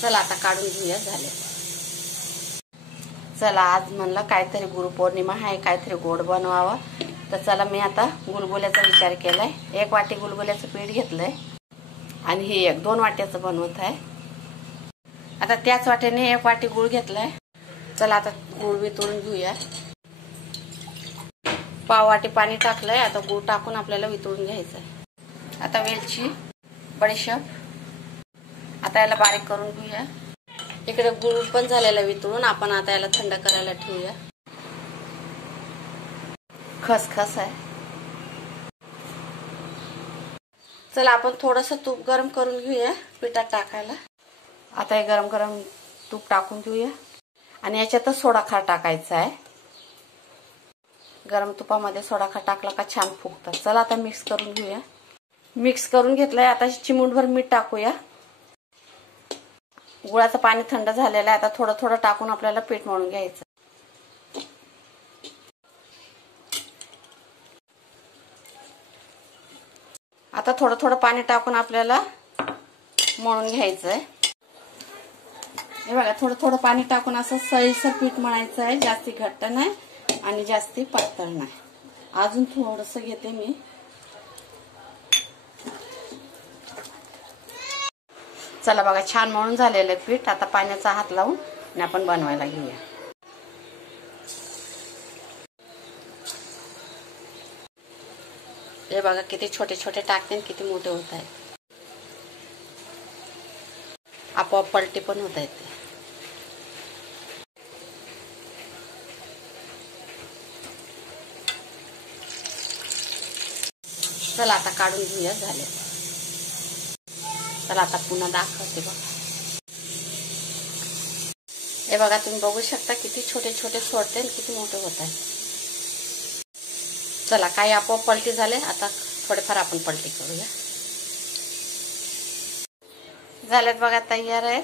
चला आता काढून घेऊया. झाले. चला आज म्हणलं काहीतरी गुरुपौर्णिमा आहे, काहीतरी गोड बनवावं. तर चला मी आता गुलगुल्याचा विचार केलाय. 1 वाटी गुलगुल्याचं पीठ घेतलंय आणि हे 2 वाट्याचं बनवत आहे. आता त्याच वाट्याने 1 वाटी गुळ घेतलाय. चला आता गुळ वितळून घेऊया. पाव वाटी पाणी टाकलंय. आता गुळ टाकून आपल्याला वितळून घ्यायचं आहे. आता वेलची, बडीशेप आता याला बारीक करून घेऊया. इकडे गुळ पण झालेला वितळून. आपण आता याला थंड करायला ठेवूया. खसखस आहे. चला आपण थोडंसं तूप गरम करून घेऊया पिठात टाकायला. आता हे गरम गरम तूप टाकून घेऊया आणि याच्यातच सोडा खार टाकायचा आहे. गरम तुपामध्ये सोडा खार टाकला का छान फुगतं. चला आता मिक्स करून घेऊया. मिक्स करून घेतलंय. आता चिमूटभर मीठ टाकूया. गुळाचं पाणी थंड झालेलं आहे. आता थोडं थोडं टाकून आपल्याला पीठ मळून घ्यायचं. आता थोडं थोडं पाणी टाकून आपल्याला मळून घ्यायचंय. हे बघा थोडं थोडं पाणी टाकून असं सळीसर पीठ मळायचं आहे. जास्ती घट्ट नाही आणि जास्ती पातळ नाही. अजून थोडंसं घेते मी. चला बघा छान मळून झालेलं पीठ. आता पाण्याचा हात लावून आणि आपण बनवायला घेऊया. हे बघा किती छोटे छोटे टाकते किती मोठे होत आहेत. आपोआप पलटी पण होत आहेत. चला आता काढून घेऊया. झाले. चला आता पुन्हा दाखवते बघा. हे बघा तुम्ही बघू शकता किती छोटे छोटे सोडते आणि किती मोठे होत आहेत. चला काही आपोआप पलटी झाले. आता थोडेफार आपण पलटी करूया. झालेत बघा तयार आहेत.